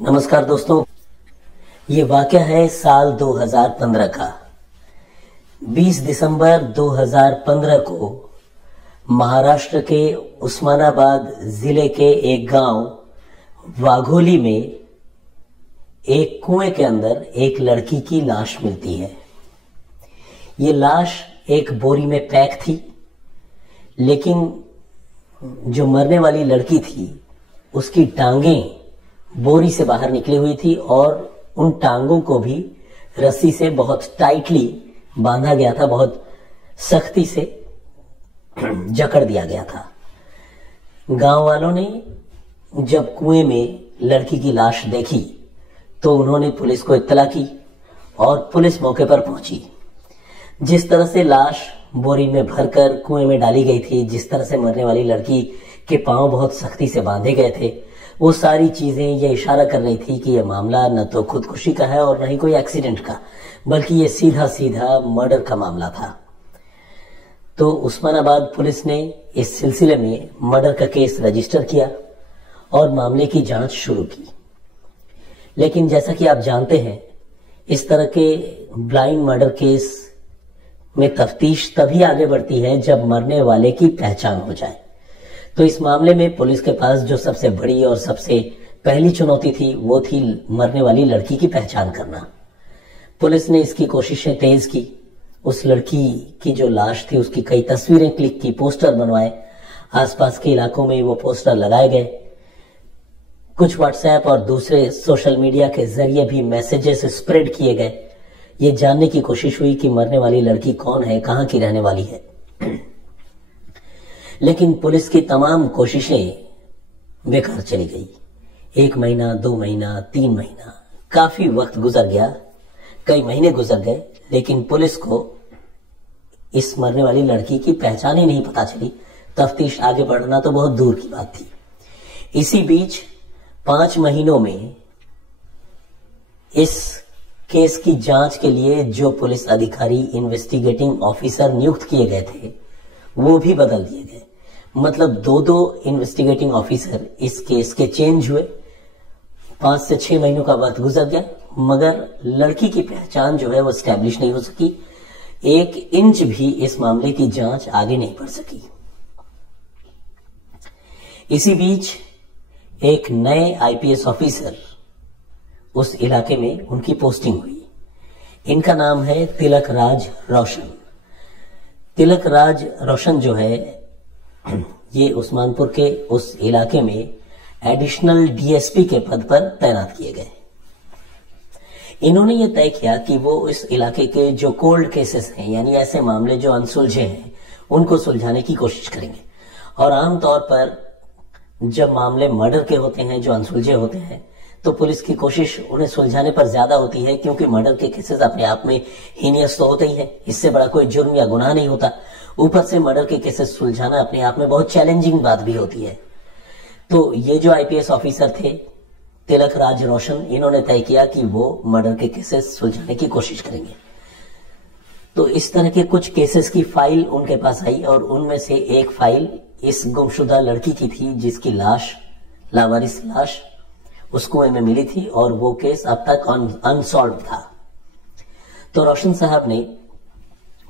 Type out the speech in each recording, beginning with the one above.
नमस्कार दोस्तों, ये वाकया है साल 2015 का। 20 दिसंबर 2015 को महाराष्ट्र के उस्मानाबाद जिले के एक गांव वाघोली में एक कुएं के अंदर एक लड़की की लाश मिलती है। ये लाश एक बोरी में पैक थी, लेकिन जो मरने वाली लड़की थी उसकी टांगें बोरी से बाहर निकली हुई थी और उन टांगों को भी रस्सी से बहुत टाइटली बांधा गया था, बहुत सख्ती से जकड़ दिया गया था। गांव वालों ने जब कुएं में लड़की की लाश देखी तो उन्होंने पुलिस को इत्तला की और पुलिस मौके पर पहुंची। जिस तरह से लाश बोरी में भरकर कुएं में डाली गई थी, जिस तरह से मरने वाली लड़की के पांव बहुत सख्ती से बांधे गए थे, वो सारी चीजें ये इशारा कर रही थी कि यह मामला न तो खुदकुशी का है और न ही कोई एक्सीडेंट का, बल्कि ये सीधा सीधा मर्डर का मामला था। तो उस्मानाबाद पुलिस ने इस सिलसिले में मर्डर का केस रजिस्टर किया और मामले की जांच शुरू की। लेकिन जैसा कि आप जानते हैं, इस तरह के ब्लाइंड मर्डर केस में तफ्तीश तभी आगे बढ़ती है जब मरने वाले की पहचान हो जाए। तो इस मामले में पुलिस के पास जो सबसे बड़ी और सबसे पहली चुनौती थी वो थी मरने वाली लड़की की पहचान करना। पुलिस ने इसकी कोशिशें तेज की। उस लड़की की जो लाश थी उसकी कई तस्वीरें क्लिक की, पोस्टर बनवाए, आसपास के इलाकों में वो पोस्टर लगाए गए। कुछ व्हाट्सएप और दूसरे सोशल मीडिया के जरिए भी मैसेजेस स्प्रेड किए गए। ये जानने की कोशिश हुई कि मरने वाली लड़की कौन है, कहां की रहने वाली है। लेकिन पुलिस की तमाम कोशिशें बेकार चली गई। 1 महीना, 2 महीना, 3 महीना, काफी वक्त गुजर गया, कई महीने गुजर गए, लेकिन पुलिस को इस मरने वाली लड़की की पहचान ही नहीं पता चली। तफ्तीश आगे बढ़ना तो बहुत दूर की बात थी। इसी बीच 5 महीनों में इस केस की जांच के लिए जो पुलिस अधिकारी, इन्वेस्टिगेटिंग ऑफिसर नियुक्त किए गए थे वो भी बदल दिए गए। मतलब 2-2 इन्वेस्टिगेटिंग ऑफिसर इस केस के चेंज हुए। 5 से 6 महीनों का वक्त गुजर गया, मगर लड़की की पहचान जो है वो स्टैब्लिश नहीं हो सकी। 1 इंच भी इस मामले की जांच आगे नहीं बढ़ सकी। इसी बीच एक नए आईपीएस ऑफिसर उस इलाके में उनकी पोस्टिंग हुई। इनका नाम है तिलक राज रोशन। तिलक राज रोशन जो है ये उस्मानपुर के उस इलाके में एडिशनल डीएसपी के पद पर तैनात किए गए। इन्होंने ये तय किया कि वो इस इलाके के जो कोल्ड केसेस हैं, यानी ऐसे मामले जो अनसुलझे हैं, उनको सुलझाने की कोशिश करेंगे। और आमतौर पर जब मामले मर्डर के होते हैं, जो अनसुलझे होते हैं, तो पुलिस की कोशिश उन्हें सुलझाने पर ज्यादा होती है, क्योंकि मर्डर के केसेस अपने आप में हीनियस तो होते ही हैं, इससे बड़ा कोई जुर्म या गुनाह नहीं होता। ऊपर से मर्डर के केसेस सुलझाना अपने आप में बहुत चैलेंजिंग बात भी होती है। तो ये जो आईपीएस ऑफिसर थे तिलक राज रोशन, इन्होंने तय किया कि वो मर्डर के केसेस सुलझाने की कोशिश करेंगे। तो इस तरह के कुछ केसेस की फाइल उनके पास आई और उनमें से एक फाइल इस गुमशुदा लड़की की थी, जिसकी लाश, लावारिस लाश, उस कुएं में मिली थी और वो केस अब तक अनसॉल्व था। तो रोशन साहब ने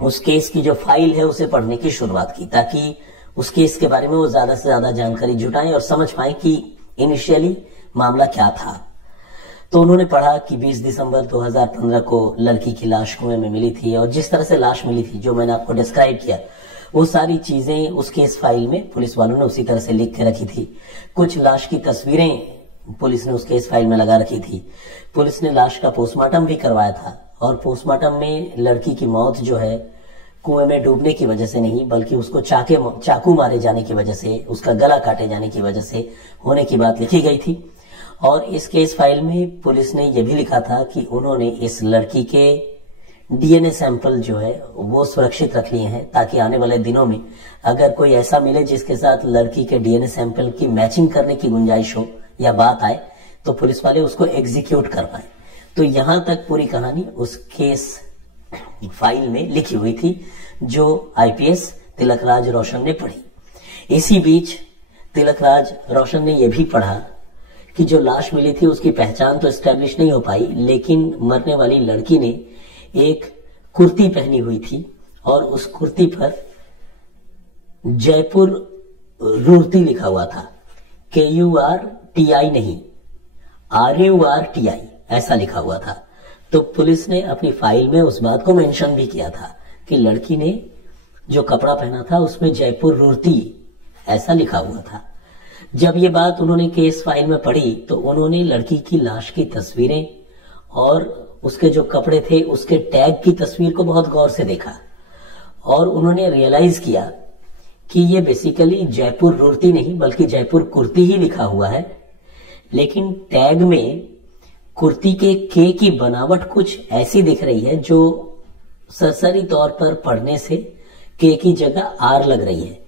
उस केस की जो फाइल है उसे पढ़ने की शुरुआत की, ताकि उस केस के बारे में वो ज्यादा से ज्यादा जानकारी जुटाएं और समझ पाए कि इनिशियली मामला क्या था। तो उन्होंने पढ़ा कि 20 दिसंबर 2015 को लड़की की लाश कुएं में मिली थी और जिस तरह से लाश मिली थी, जो मैंने आपको डिस्क्राइब किया, वो सारी चीजें उस केस फाइल में पुलिस वालों ने उसी तरह से लिख के रखी थी। कुछ लाश की तस्वीरें पुलिस ने उस केस फाइल में लगा रखी थी। पुलिस ने लाश का पोस्टमार्टम भी करवाया था और पोस्टमार्टम में लड़की की मौत जो है कुएं में डूबने की वजह से नहीं, बल्कि उसको चाकू मारे जाने की वजह से, उसका गला काटे जाने की वजह से होने की बात लिखी गई थी। और इस केस फाइल में पुलिस ने यह भी लिखा था कि उन्होंने इस लड़की के डीएनए सैंपल जो है वो सुरक्षित रख लिए हैं, ताकि आने वाले दिनों में अगर कोई ऐसा मिले जिसके साथ लड़की के डीएनए सैंपल की मैचिंग करने की गुंजाइश हो या बात आए, तो पुलिस वाले उसको एग्जीक्यूट कर पाए। तो यहां तक पूरी कहानी उस केस फाइल में लिखी हुई थी, जो आईपीएस तिलक राज रोशन ने पढ़ी। इसी बीच तिलक राज रोशन ने यह भी पढ़ा कि जो लाश मिली थी उसकी पहचान तो एस्टेब्लिश नहीं हो पाई, लेकिन मरने वाली लड़की ने एक कुर्ती पहनी हुई थी और उस कुर्ती पर जयपुर रूर्ती लिखा हुआ था। KURTI नहीं, RURTI ऐसा लिखा हुआ था। तो पुलिस ने अपनी फाइल में उस बात को मेंशन भी किया था कि लड़की ने जो कपड़ा पहना था उसमें जयपुर रूर्ती ऐसा लिखा हुआ था। जब ये बात उन्होंने केस फाइल में पढ़ी तो उन्होंने लड़की की लाश की तस्वीरें और उसके जो कपड़े थे उसके टैग की तस्वीर को बहुत गौर से देखा और उन्होंने रियलाइज किया कि ये बेसिकली जयपुर रूर्ती नहीं बल्कि जयपुर कुर्ती ही लिखा हुआ है, लेकिन टैग में कुर्ती के के की बनावट कुछ ऐसी दिख रही है जो सरसरी तौर पर पढ़ने से के की जगह आर लग रही है।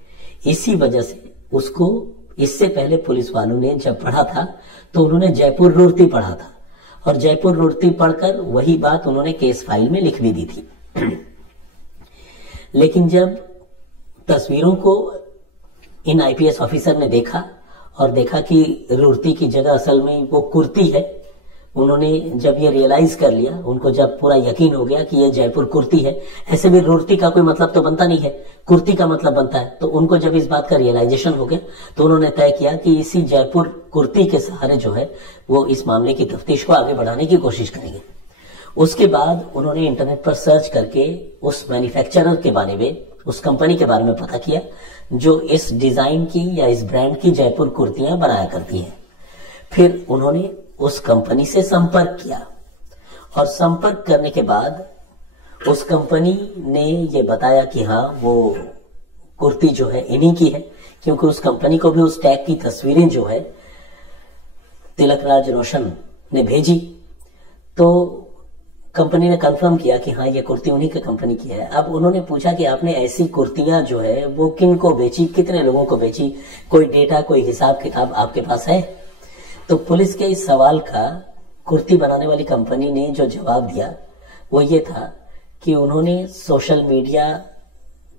इसी वजह से उसको इससे पहले पुलिस वालों ने जब पढ़ा था तो उन्होंने जयपुर रूर्ती पढ़ा था और जयपुर रूर्ती पढ़कर वही बात उन्होंने केस फाइल में लिख भी दी थी। लेकिन जब तस्वीरों को इन आईपीएस ऑफिसर ने देखा और देखा कि रूर्ती की जगह असल में वो कुर्ती है, उन्होंने जब ये रियलाइज कर लिया, उनको जब पूरा यकीन हो गया कि ये जयपुर कुर्ती है, ऐसे भी रूर्ती का कोई मतलब तो बनता नहीं है, कुर्ती का मतलब बनता है, तो उनको जब इस बात का रियलाइजेशन हो गया तो उन्होंने तय किया कि इसी जयपुर कुर्ती के सहारे जो है वो इस मामले की तफ्तीश को आगे बढ़ाने की कोशिश करेंगे। उसके बाद उन्होंने इंटरनेट पर सर्च करके उस मैन्युफैक्चरर के बारे में, उस कंपनी के बारे में पता किया जो इस डिजाइन की या इस ब्रांड की जयपुर कुर्तियां बनाया करती हैं। फिर उन्होंने उस कंपनी से संपर्क किया और संपर्क करने के बाद उस कंपनी ने ये बताया कि हाँ वो कुर्ती जो है इन्हीं की है, क्योंकि उस कंपनी को भी उस टैग की तस्वीरें जो है तिलक राज रोशन ने भेजी। तो कंपनी ने कंफर्म किया कि हाँ ये कुर्ती उन्हीं की कंपनी की है। अब उन्होंने पूछा कि आपने ऐसी कुर्तियां जो है वो किन को बेची, कितने लोगों को बेची, कोई डेटा, कोई हिसाब किताब आपके पास है? तो पुलिस के इस सवाल का कुर्ती बनाने वाली कंपनी ने जो जवाब दिया वो ये था कि उन्होंने सोशल मीडिया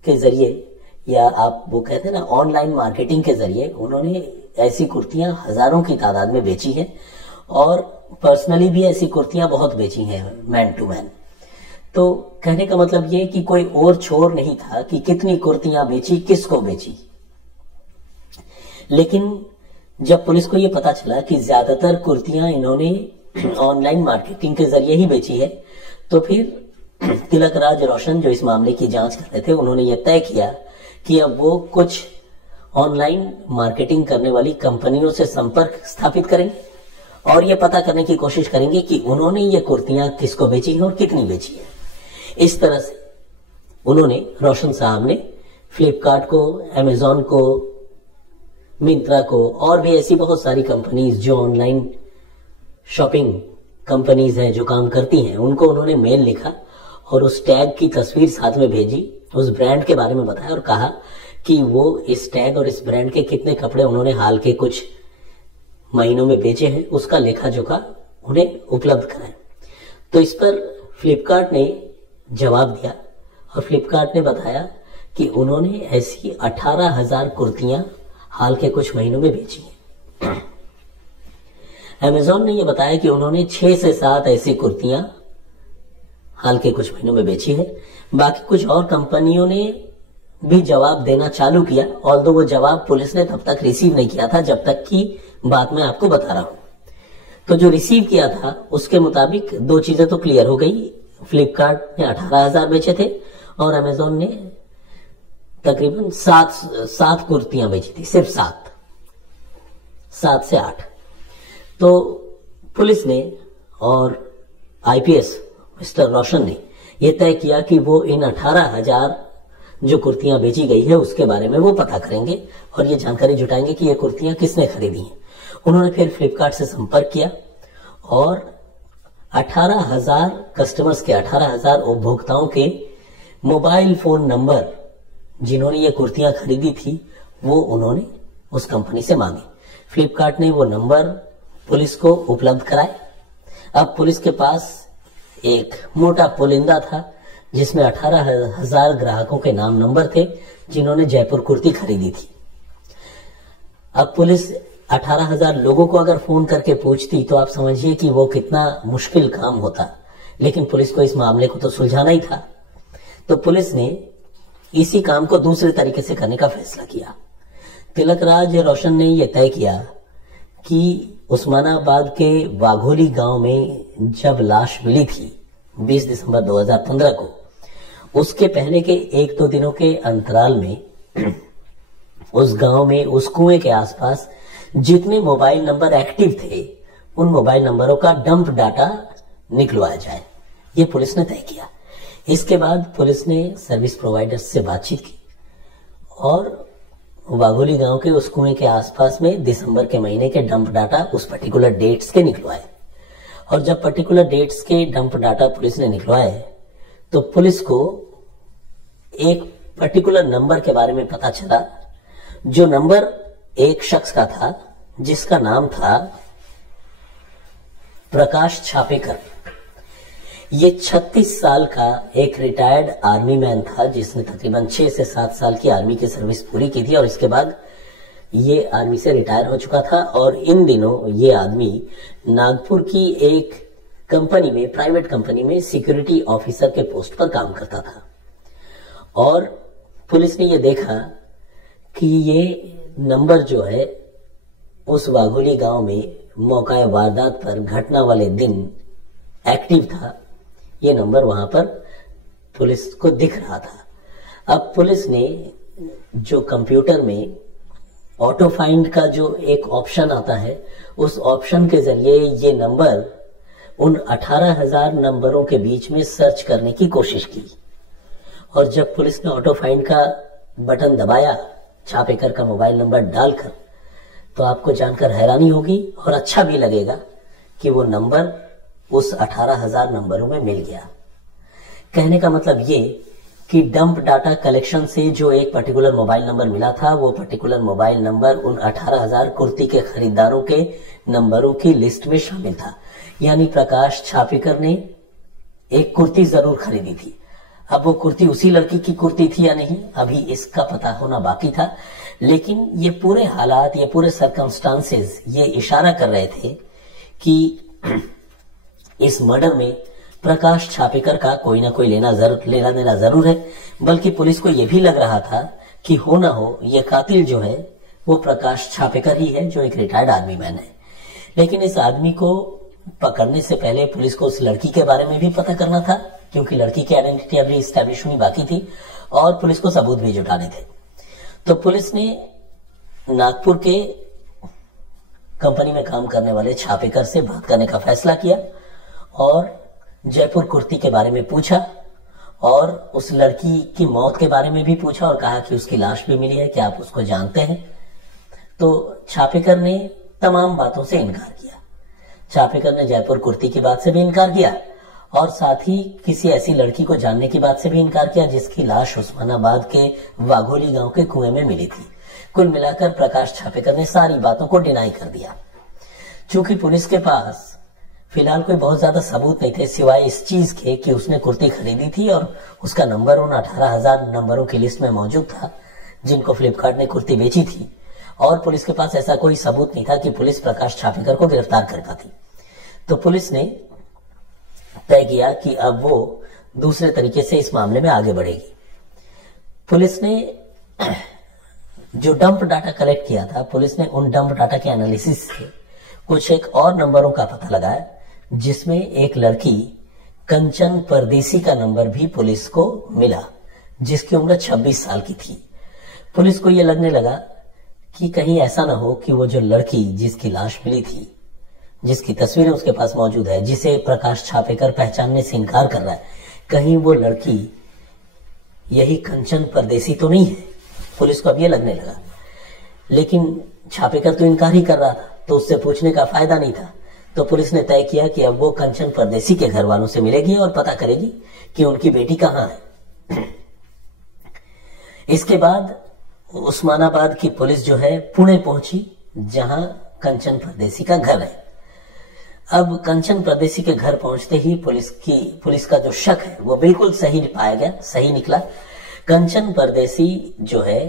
के जरिए, या आप वो कहते हैं ना ऑनलाइन मार्केटिंग के जरिए, उन्होंने ऐसी कुर्तियां हजारों की तादाद में बेची हैं और पर्सनली भी ऐसी कुर्तियां बहुत बेची हैं मैन टू मैन। तो कहने का मतलब ये कि कोई और छोर नहीं था कि कितनी कुर्तियां बेची, किसको बेची। लेकिन जब पुलिस को ये पता चला कि ज्यादातर कुर्तियां इन्होंने ऑनलाइन मार्केटिंग के जरिए ही बेची है, तो फिर तिलक राज रोशन जो इस मामले की जांच कर रहे थे, उन्होंने ये तय किया कि अब वो कुछ ऑनलाइन मार्केटिंग करने वाली कंपनियों से संपर्क स्थापित करेंगे और ये पता करने की कोशिश करेंगे कि उन्होंने ये कुर्तियां किसको बेची हैं और कितनी बेची है। इस तरह से उन्होंने, रोशन साहब ने फ्लिपकार्ट को, अमेजॉन को, मिंत्रा को और भी ऐसी बहुत सारी कंपनीज जो ऑनलाइन शॉपिंग कंपनीज हैं जो काम करती हैं, उनको उन्होंने मेल लिखा और उस टैग की तस्वीर साथ में भेजी, उस ब्रांड के बारे में बताया और कहा कि वो इस टैग और इस ब्रांड के कितने कपड़े उन्होंने हाल के कुछ महीनों में बेचे हैं उसका लेखा जोखा उन्हें उपलब्ध कराएं। तो इस पर फ्लिपकार्ट ने जवाब दिया और फ्लिपकार्ट ने बताया कि उन्होंने ऐसी 18,000 कुर्तियां हाल के कुछ महीनों में बेची हैं। अमेजॉन ने यह बताया कि उन्होंने 6 से 7 ऐसी कुर्तियां हाल के कुछ महीनों में बेची है। बाकी कुछ और कंपनियों ने भी जवाब देना चालू किया, ऑल्दो वो जवाब पुलिस ने तब तक रिसीव नहीं किया था जब तक की बात मैं आपको बता रहा हूं। तो जो रिसीव किया था उसके मुताबिक दो चीजें तो क्लियर हो गई। फ्लिपकार्ट ने 18,000 बेचे थे और अमेजॉन ने तकरीबन 7 कुर्तियां बेची थी, सिर्फ 7 से 8। तो पुलिस ने और आईपीएस मिस्टर रोशन ने यह तय किया कि वो इन 18,000 जो कुर्तियां बेची गई है उसके बारे में वो पता करेंगे और ये जानकारी जुटाएंगे कि ये कुर्तियां किसने खरीदी हैं। उन्होंने फिर फ्लिपकार्ट से संपर्क किया और 18,000 कस्टमर्स के, 18,000 उपभोक्ताओं के मोबाइल फोन नंबर जिन्होंने ये कुर्तियां खरीदी थी वो उन्होंने उस कंपनी से मांगे। फ्लिपकार्ट ने वो नंबर पुलिस को उपलब्ध कराए। अब पुलिस के पास एक मोटा पुलिंदा था जिसमें 18,000 ग्राहकों के नाम नंबर थे जिन्होंने जयपुर कुर्ती खरीदी थी। अब पुलिस 18,000 लोगों को अगर फोन करके पूछती तो आप समझिए कि वो कितना मुश्किल काम होता। लेकिन पुलिस को इस मामले को तो सुलझाना ही था, तो पुलिस ने इसी काम को दूसरे तरीके से करने का फैसला किया। तिलकराज रोशन ने यह तय किया कि उस्मानाबाद के वाघोली गांव में जब लाश मिली थी 20 दिसंबर 2015 को, उसके पहले के 1-2 दिनों के अंतराल में उस गांव में उस कुएं के आसपास जितने मोबाइल नंबर एक्टिव थे उन मोबाइल नंबरों का डंप डाटा निकलवाया जाए, ये पुलिस ने तय किया। इसके बाद पुलिस ने सर्विस प्रोवाइडर्स से बातचीत की और वाघोली गांव के उस कुएं के आसपास में दिसंबर के महीने के डंप डाटा उस पर्टिकुलर डेट्स के निकलवाए। और जब पर्टिकुलर डेट्स के डंप डाटा पुलिस ने निकलवाए तो पुलिस को एक पर्टिकुलर नंबर के बारे में पता चला, जो नंबर एक शख्स का था जिसका नाम था प्रकाश छापेकर। ये 36 साल का एक रिटायर्ड आर्मी मैन था जिसने तकरीबन 6 से 7 साल की आर्मी की सर्विस पूरी की थी और इसके बाद ये आर्मी से रिटायर हो चुका था। और इन दिनों ये आदमी नागपुर की एक कंपनी में, प्राइवेट कंपनी में सिक्योरिटी ऑफिसर के पोस्ट पर काम करता था। और पुलिस ने ये देखा कि ये नंबर जो है उस वाघोली गांव में मौका वारदात पर घटना वाले दिन एक्टिव था। ये नंबर वहां पर पुलिस को दिख रहा था। अब पुलिस ने जो कंप्यूटर में ऑटो फाइंड का जो एक ऑप्शन आता है, उस ऑप्शन के जरिए ये नंबर उन 18,000 नंबरों के बीच में सर्च करने की कोशिश की। और जब पुलिस ने ऑटो फाइंड का बटन दबाया छापेकर का मोबाइल नंबर डालकर, तो आपको जानकर हैरानी होगी और अच्छा भी लगेगा कि वो नंबर उस 18,000 नंबरों में मिल गया। कहने का मतलब ये कि डंप डाटा कलेक्शन से जो एक पर्टिकुलर मोबाइल नंबर मिला था, वो पर्टिकुलर मोबाइल नंबर उन 18,000 कुर्ती के खरीदारों के नंबरों की लिस्ट में शामिल था। यानी प्रकाश छापेकर ने एक कुर्ती जरूर खरीदी थी। अब वो कुर्ती उसी लड़की की कुर्ती थी या नहीं, अभी इसका पता होना बाकी था। लेकिन ये पूरे हालात, ये पूरे सर्कमस्टांसेस ये इशारा कर रहे थे कि इस मर्डर में प्रकाश छापेकर का कोई ना कोई लेना देना जरूर है। बल्कि पुलिस को यह भी लग रहा था कि हो ना हो ये कातिल जो है वो प्रकाश छापेकर ही है, जो एक रिटायर्ड आर्मी मैन है। लेकिन इस आदमी को पकड़ने से पहले पुलिस को उस लड़की के बारे में भी पता करना था, क्योंकि लड़की की आइडेंटिटी अभी स्टैब्लिश होनी बाकी थी और पुलिस को सबूत भी जुटाने थे। तो पुलिस ने नागपुर के कंपनी में काम करने वाले छापेकर से बात करने का फैसला किया और जयपुर कुर्ती के बारे में पूछा और उस लड़की की मौत के बारे में भी पूछा और कहा कि उसकी लाश भी मिली है, क्या आप उसको जानते हैं? तो छापेकर ने तमाम बातों से इनकार किया। छापेकर ने जयपुर कुर्ती की बात से भी इनकार किया और साथ ही किसी ऐसी लड़की को जानने की बात से भी इनकार किया जिसकी लाश उस्मानाबाद के वाघोली गांव के कुएं में मिली थी। कुल मिलाकर प्रकाश छापेकर ने सारी बातों को डिनाई कर दिया। चूंकि पुलिस के पास फिलहाल कोई बहुत ज्यादा सबूत नहीं थे सिवाय इस चीज के कि उसने कुर्ती खरीदी थी और उसका नंबर उन 18,000 नंबरों की लिस्ट में मौजूद था जिनको फ्लिपकार्ट ने कुर्ती बेची थी, और पुलिस के पास ऐसा कोई सबूत नहीं था कि पुलिस प्रकाश छापेकर को गिरफ्तार कर पाती। तो पुलिस ने तय किया कि अब वो दूसरे तरीके से इस मामले में आगे बढ़ेगी। पुलिस ने जो डंप डाटा कलेक्ट किया था, पुलिस ने उन डंप डाटा के एनालिसिस से कुछ एक और नंबरों का पता लगाया जिसमें एक लड़की कंचन परदेसी का नंबर भी पुलिस को मिला जिसकी उम्र 26 साल की थी। पुलिस को यह लगने लगा कि कहीं ऐसा ना हो कि वो जो लड़की जिसकी लाश मिली थी, जिसकी तस्वीरें उसके पास मौजूद है, जिसे प्रकाश छापेकर पहचानने से इनकार कर रहा है, कहीं वो लड़की यही कंचन परदेसी तो नहीं है। पुलिस को अब ये लगने लगा। लेकिन छापेकर तो इनकार ही कर रहा था, तो उससे पूछने का फायदा नहीं था। तो पुलिस ने तय किया कि अब वो कंचन परदेसी के घर वालों से मिलेगी और पता करेगी कि उनकी बेटी कहां है। इसके बाद उस्मानाबाद की पुलिस जो है पुणे पहुंची जहां कंचन परदेसी का घर है। अब कंचन परदेसी के घर पहुंचते ही पुलिस का जो शक है वो बिल्कुल सही पाया गया, सही निकला। कंचन परदेसी जो है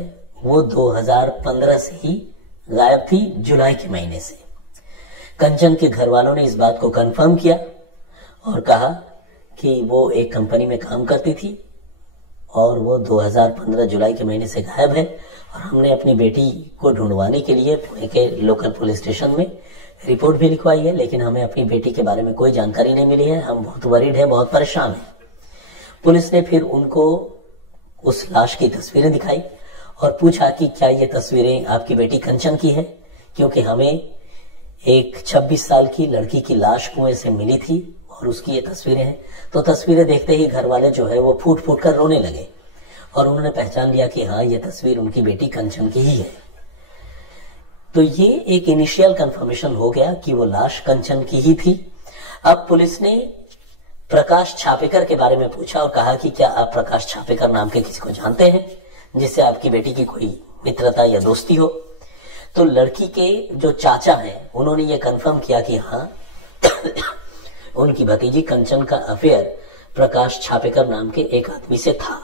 वो 2015 से ही गायब थी जुलाई के महीने से। कंचन के घर वालों ने इस बात को कंफर्म किया और कहा कि वो एक कंपनी में काम करती थी और वो 2015 जुलाई के महीने से गायब है और हमने अपनी बेटी को ढूंढवाने के लिए पुणे के लोकल पुलिस स्टेशन में रिपोर्ट भी लिखवाई है, लेकिन हमें अपनी बेटी के बारे में कोई जानकारी नहीं मिली है। हम बहुत वरीड हैं, बहुत परेशान हैं। पुलिस ने फिर उनको उस लाश की तस्वीरें दिखाई और पूछा कि क्या ये तस्वीरें आपकी बेटी कंचन की है, क्योंकि हमें एक 26 साल की लड़की की लाश कुएं से मिली थी और उसकी ये तस्वीरें हैं। तो तस्वीरें देखते ही घर वाले जो है वो फूट फूट कर रोने लगे और उन्होंने पहचान लिया कि हाँ, ये तस्वीर उनकी बेटी कंचन की ही है। तो ये एक इनिशियल कंफर्मेशन हो गया कि वो लाश कंचन की ही थी। अब पुलिस ने प्रकाश छापेकर के बारे में पूछा और कहा कि क्या आप प्रकाश छापेकर नाम के किसी को जानते हैं जिससे आपकी बेटी की कोई मित्रता या दोस्ती हो। तो लड़की के जो चाचा हैं उन्होंने ये कंफर्म किया कि हाँ उनकी भतीजी कंचन का अफेयर प्रकाश छापेकर नाम के एक आदमी से था,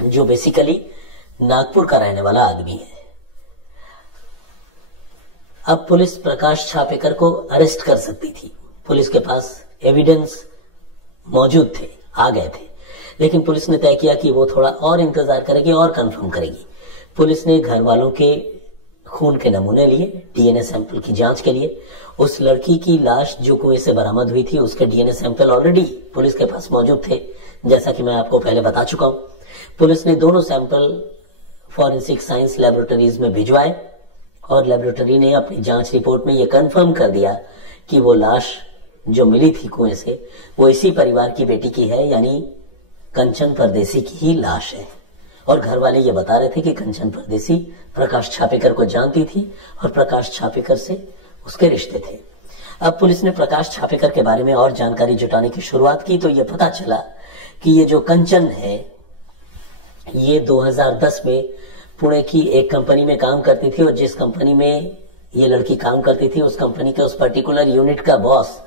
जो बेसिकली नागपुर का रहने वाला आदमी है। अब पुलिस प्रकाश छापेकर को अरेस्ट कर सकती थी, पुलिस के पास एविडेंस मौजूद थे, आ गए थे, लेकिन पुलिस ने तय किया कि वो थोड़ा और इंतजार करेगी और कंफर्म करेगी। पुलिस ने घर वालों के खून के नमूने लिए डीएनए सैंपल की जांच के लिए। उस लड़की की लाश जो कुएं से बरामद हुई थी उसके डीएनए सैंपल ऑलरेडी पुलिस के पास मौजूद थे, जैसा कि मैं आपको पहले बता चुका हूं। पुलिस ने दोनों सैंपल फॉरेंसिक साइंस लेबोरेटरीज में भिजवाए और लेबोरेटरी ने अपनी जांच रिपोर्ट में यह कंफर्म कर दिया कि वो लाश जो मिली थी कुएं से वो इसी परिवार की बेटी की है, यानी कंचन परदेसी की ही लाश है। और घर वाले ये बता रहे थे कि कंचन परदेसी प्रकाश छापेकर को जानती थी और प्रकाश छापेकर से उसके रिश्ते थे। अब पुलिस ने प्रकाश छापेकर के बारे में और जानकारी जुटाने की शुरुआत की तो ये पता चला कि ये जो कंचन है ये 2010 में पुणे की एक कंपनी में काम करती थी और जिस कंपनी में ये लड़की काम करती थी उस कंपनी के उस पर्टिकुलर यूनिट का बॉस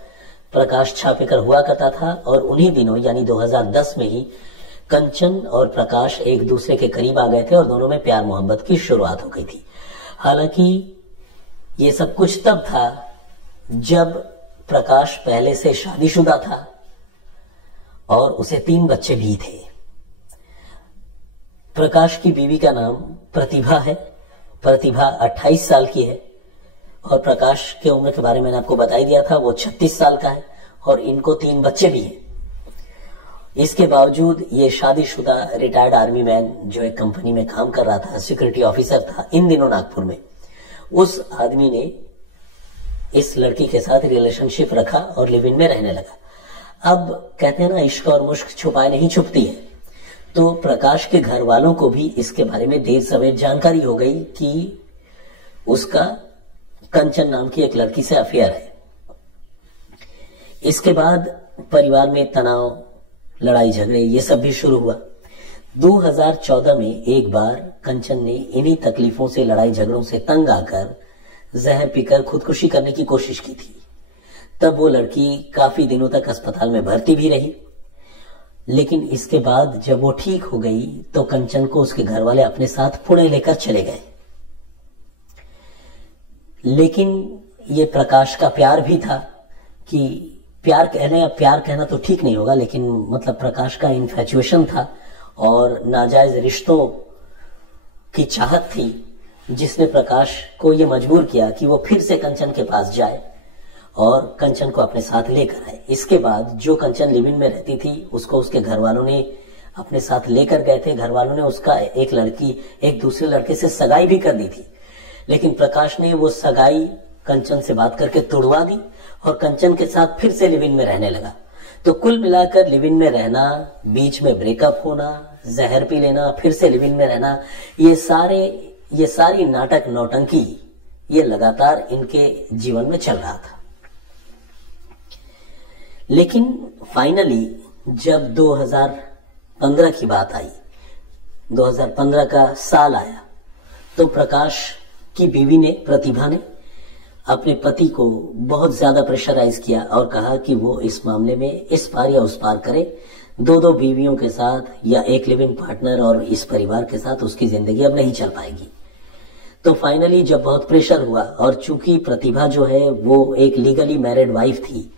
प्रकाश छापेकर हुआ करता था। और उन्हीं दिनों यानी 2010 में ही कंचन और प्रकाश एक दूसरे के करीब आ गए थे और दोनों में प्यार मोहब्बत की शुरुआत हो गई थी। हालांकि ये सब कुछ तब था जब प्रकाश पहले से शादीशुदा था और उसे 3 बच्चे भी थे। प्रकाश की बीवी का नाम प्रतिभा है। प्रतिभा 28 साल की है और प्रकाश की उम्र के बारे में मैंने आपको बता ही दिया था, वो 36 साल का है और इनको 3 बच्चे भी हैं। इसके बावजूद ये शादीशुदा रिटायर्ड आर्मी मैन जो एक कंपनी में काम कर रहा था, सिक्योरिटी ऑफिसर था इन दिनों नागपुर में, उस आदमी ने इस लड़की के साथ रिलेशनशिप रखा और लिव इन में रहने लगा। अब कहते हैं ना, इश्क और मुश्क छुपाए नहीं छुपती है। तो प्रकाश के घर वालों को भी इसके बारे में देर सवेर जानकारी हो गई कि उसका कंचन नाम की एक लड़की से अफेयर है। इसके बाद परिवार में तनाव, लड़ाई झगड़े ये सब भी शुरू हुआ। 2014 में एक बार कंचन ने इन्हीं तकलीफों से, लड़ाई झगड़ों से तंग आकर जहर पीकर खुदकुशी करने की कोशिश की थी। तब वो लड़की काफी दिनों तक अस्पताल में भर्ती भी रही, लेकिन इसके बाद जब वो ठीक हो गई तो कंचन को उसके घर वाले अपने साथ पुणे लेकर चले गए। लेकिन ये प्रकाश का प्यार भी था कि प्यार कहना तो ठीक नहीं होगा, लेकिन मतलब प्रकाश का इन्फैचुएशन था और नाजायज रिश्तों की चाहत थी जिसने प्रकाश को ये मजबूर किया कि वो फिर से कंचन के पास जाए और कंचन को अपने साथ लेकर आए। इसके बाद जो कंचन लिव इन में रहती थी उसको उसके घर वालों ने अपने साथ लेकर गए थे। घर वालों ने उसका एक दूसरे लड़के से सगाई भी कर दी थी, लेकिन प्रकाश ने वो सगाई कंचन से बात करके तोड़वा दी और कंचन के साथ फिर से लिव इन में रहने लगा। तो कुल मिलाकर लिव इन में रहना, बीच में ब्रेकअप होना, जहर पी लेना, फिर से लिव इन में रहना, ये सारी नाटक नौटंकी ये लगातार इनके जीवन में चल रहा था। लेकिन फाइनली जब 2015 की बात आई, 2015 का साल आया, तो प्रकाश की बीवी ने, प्रतिभा ने अपने पति को बहुत ज्यादा प्रेशराइज किया और कहा कि वो इस मामले में इस पार या उस पार करे, 2 बीवियों के साथ या एक लिव इन पार्टनर और इस परिवार के साथ उसकी जिंदगी अब नहीं चल पाएगी। तो फाइनली जब बहुत प्रेशर हुआ और चूंकि प्रतिभा जो है वो एक लीगली मैरिड वाइफ थी,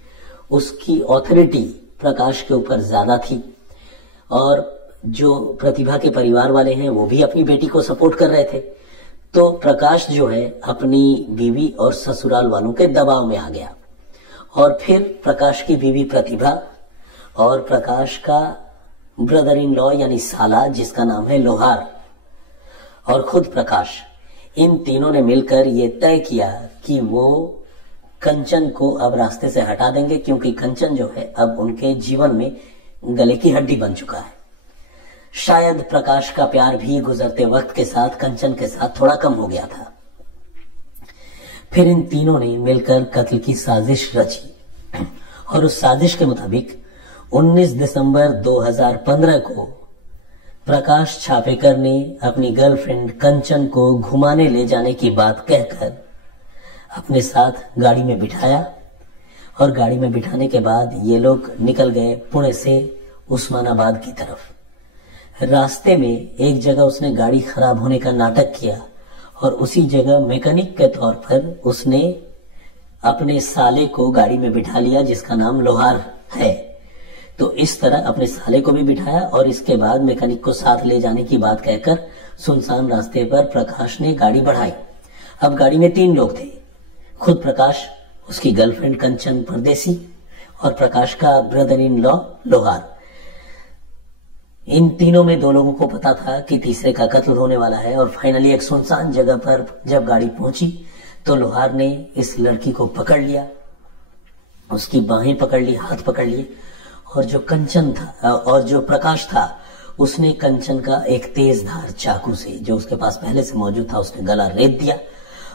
उसकी ऑथोरिटी प्रकाश के ऊपर ज्यादा थी और जो प्रतिभा के परिवार वाले हैं वो भी अपनी बेटी को सपोर्ट कर रहे थे। तो प्रकाश जो है अपनी बीवी और ससुराल वालों के दबाव में आ गया और फिर प्रकाश की बीवी प्रतिभा और प्रकाश का ब्रदर इन लॉ यानी साला जिसका नाम है लोहार और खुद प्रकाश, इन तीनों ने मिलकर ये तय किया कि वो कंचन को अब रास्ते से हटा देंगे, क्योंकि कंचन जो है अब उनके जीवन में गले की हड्डी बन चुका है। शायद प्रकाश का प्यार भी गुजरते वक्त के साथ कंचन के साथ थोड़ा कम हो गया था। फिर इन तीनों ने मिलकर कत्ल की साजिश रची और उस साजिश के मुताबिक 19 दिसंबर 2015 को प्रकाश छापेकर ने अपनी गर्लफ्रेंड कंचन को घुमाने ले जाने की बात कहकर अपने साथ गाड़ी में बिठाया और गाड़ी में बिठाने के बाद ये लोग निकल गए पुणे से उस्मानाबाद की तरफ। रास्ते में एक जगह उसने गाड़ी खराब होने का नाटक किया और उसी जगह मैकेनिक के तौर पर उसने अपने साले को गाड़ी में बिठा लिया जिसका नाम लोहार है। तो इस तरह अपने साले को भी बिठाया और इसके बाद मैकेनिक को साथ ले जाने की बात कहकर सुनसान रास्ते पर प्रकाश ने गाड़ी बढ़ाई। अब गाड़ी में 3 लोग थे, खुद प्रकाश, उसकी गर्लफ्रेंड कंचन परदेसी और प्रकाश का ब्रदर इन लॉ लोहार। इन तीनों में 2 लोगों को पता था कि तीसरे का कत्ल होने वाला है और फाइनली एक सुनसान जगह पर जब गाड़ी पहुंची तो लोहार ने इस लड़की को पकड़ लिया, उसकी बाहें पकड़ ली, हाथ पकड़ लिए और जो कंचन था और जो प्रकाश था उसने कंचन का एक तेज धार चाकू से जो उसके पास पहले से मौजूद था उसने गला रेत दिया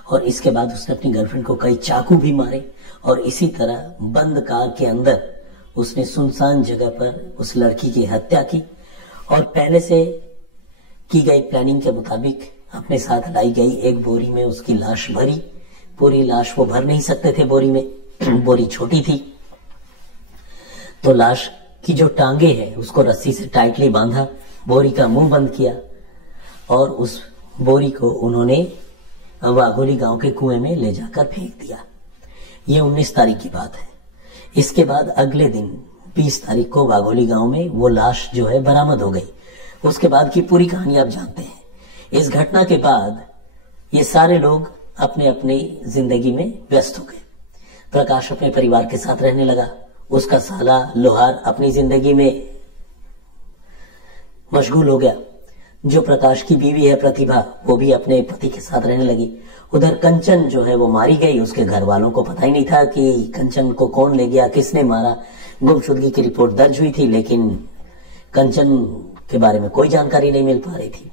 और इसके बाद उसने अपनी गर्लफ्रेंड को कई चाकू भी मारे और इसी तरह बंद कार के अंदर उसने सुनसान जगह पर उस लड़की की हत्या की और पहले से की गई प्लानिंग के मुताबिक अपने साथ लाई गई एक बोरी में उसकी लाश भरी। पूरी लाश वो भर नहीं सकते थे बोरी में, बोरी छोटी थी, तो लाश की जो टांगे हैं उसको रस्सी से टाइटली बांधा, बोरी का मुंह बंद किया और उस बोरी को उन्होंने वाघोली गांव के कुएं में ले जाकर फेंक दिया। ये 19 तारीख की बात है। इसके बाद अगले दिन 20 तारीख को वाघोली गांव में वो लाश जो है बरामद हो गई। उसके बाद की पूरी कहानी आप जानते हैं। इस घटना के बाद ये सारे लोग अपने अपने जिंदगी में व्यस्त हो गए। प्रकाश अपने परिवार के साथ रहने लगा, उसका साला लोहार अपनी जिंदगी में मशगूल हो गया, जो प्रकाश की बीवी है प्रतिभा वो भी अपने पति के साथ रहने लगी। उधर कंचन जो है वो मारी गई, उसके घर वालों को पता ही नहीं था कि कंचन को कौन ले गया, किसने मारा। गुमशुदगी की रिपोर्ट दर्ज हुई थी लेकिन कंचन के बारे में कोई जानकारी नहीं मिल पा रही थी।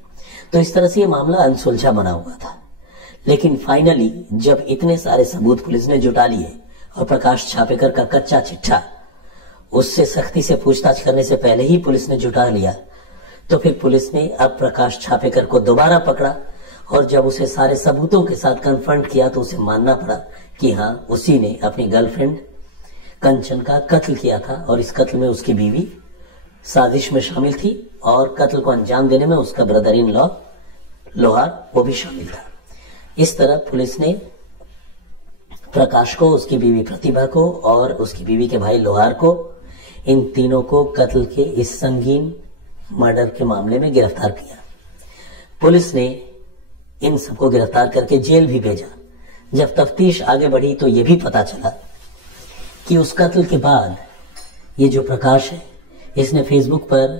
तो इस तरह से ये मामला अनसुलझा बना हुआ था। लेकिन फाइनली जब इतने सारे सबूत पुलिस ने जुटा लिए और प्रकाश छापेकर का कच्चा चिट्ठा उससे सख्ती से पूछताछ करने से पहले ही पुलिस ने जुटा लिया, तो फिर पुलिस ने अब प्रकाश छापेकर को दोबारा पकड़ा और जब उसे सारे सबूतों के साथ कन्फ्रंट किया तो उसे मानना पड़ा कि हाँ, उसी ने अपनी गर्लफ्रेंड कंचन का कत्ल किया था और इस कत्ल में उसकी बीवी साजिश में शामिल थी और कत्ल को अंजाम देने में उसका ब्रदर इन लॉ लोहार वो भी शामिल था। इस तरह पुलिस ने प्रकाश को, उसकी बीवी प्रतिभा को और उसकी बीवी के भाई लोहार को, इन तीनों को कत्ल के इस संगीन मर्डर के मामले में गिरफ्तार किया। पुलिस ने इन सबको गिरफ्तार करके जेल भी भेजा। जब तफ्तीश आगे बढ़ी तो यह भी पता चला कि उस कत्ल के बाद ये जो प्रकाश है इसने फेसबुक पर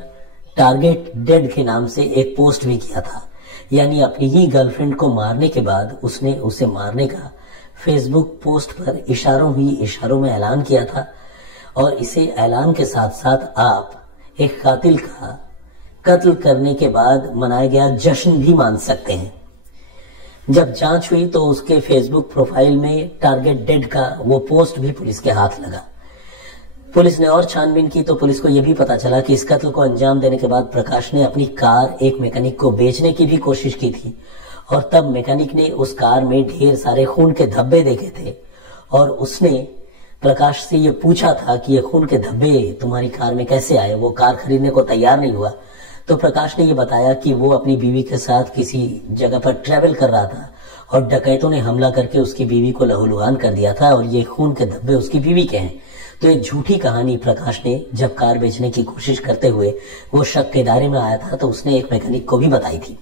टारगेट डेड के नाम से एक पोस्ट भी किया था, यानी अपनी ही गर्लफ्रेंड को मारने के बाद उसने उसे मारने का फेसबुक पोस्ट पर इशारों ही इशारों में ऐलान किया था। और इसे ऐलान के साथ साथ आप एक कातिल का कत्ल करने के बाद मनाया गया जश्न भी मान सकते हैं। जब जांच हुई तो उसके फेसबुक प्रोफाइल में टारगेट डेड का वो पोस्ट भी पुलिस के हाथ लगा। पुलिस ने और छानबीन की तो पुलिस को यह भी पता चला कि इस कत्ल को अंजाम देने के बाद प्रकाश ने अपनी कार एक मैकेनिक को बेचने की भी कोशिश की थी और तब मैकेनिक ने उस कार में ढेर सारे खून के धब्बे देखे थे और उसने प्रकाश से ये पूछा था कि ये खून के धब्बे तुम्हारी कार में कैसे आए। वो कार खरीदने को तैयार नहीं हुआ तो प्रकाश ने ये बताया कि वो अपनी बीवी के साथ किसी जगह पर ट्रेवल कर रहा था और डकैतों ने हमला करके उसकी बीवी को लहूलुहान कर दिया था और ये खून के धब्बे उसकी बीवी के हैं। तो एक झूठी कहानी प्रकाश ने जब कार बेचने की कोशिश करते हुए वो शक के दायरे में आया था तो उसने एक मैकेनिक को भी बताई थी।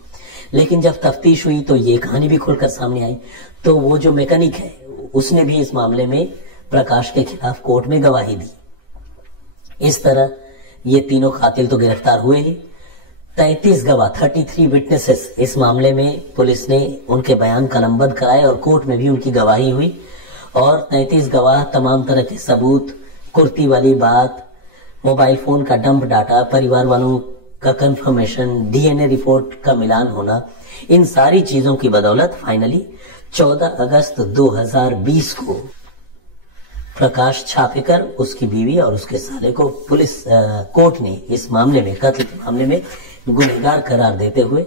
लेकिन जब तफ्तीश हुई तो ये कहानी भी खुलकर सामने आई। तो वो जो मैकेनिक है उसने भी इस मामले में प्रकाश के खिलाफ कोर्ट में गवाही दी। इस तरह ये तीनों कातिल तो गिरफ्तार हुए ही। 33 गवाह 33 विटनेसेस इस मामले में पुलिस ने उनके बयान कलमबद्ध कराए और कोर्ट में भी उनकी गवाही हुई। और 33 गवाह तमाम तरह के सबूत, कुर्ती वाली बात, मोबाइल फोन का डंप डाटा, परिवार वालों का कंफर्मेशन, डीएनए रिपोर्ट का मिलान होना, इन सारी चीजों की बदौलत फाइनली 14 अगस्त 2020 को प्रकाश छापेकर उसकी बीवी और उसके साले को पुलिस कोर्ट ने इस मामले में, कत्ल के मामले में गुनहगार करार देते हुए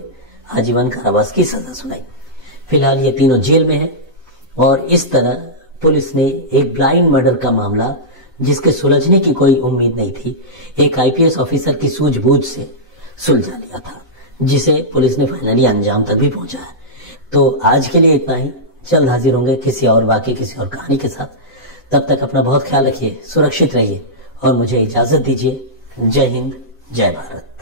आजीवन कारावास की सजा सुनाई। फिलहाल ये तीनों जेल में हैं और इस तरह पुलिस ने एक ब्लाइंड मर्डर का मामला, जिसके सुलझने की कोई उम्मीद नहीं थी, एक आईपीएस ऑफिसर की सूझबूझ से सुलझा लिया था, जिसे पुलिस ने फाइनली अंजाम तक भी पहुंचाया। तो आज के लिए इतना ही। जल्द हाजिर होंगे किसी और वाकई, किसी और कहानी के साथ। तब तक अपना बहुत ख्याल रखिए, सुरक्षित रहिए और मुझे इजाजत दीजिए। जय हिंद, जय भारत।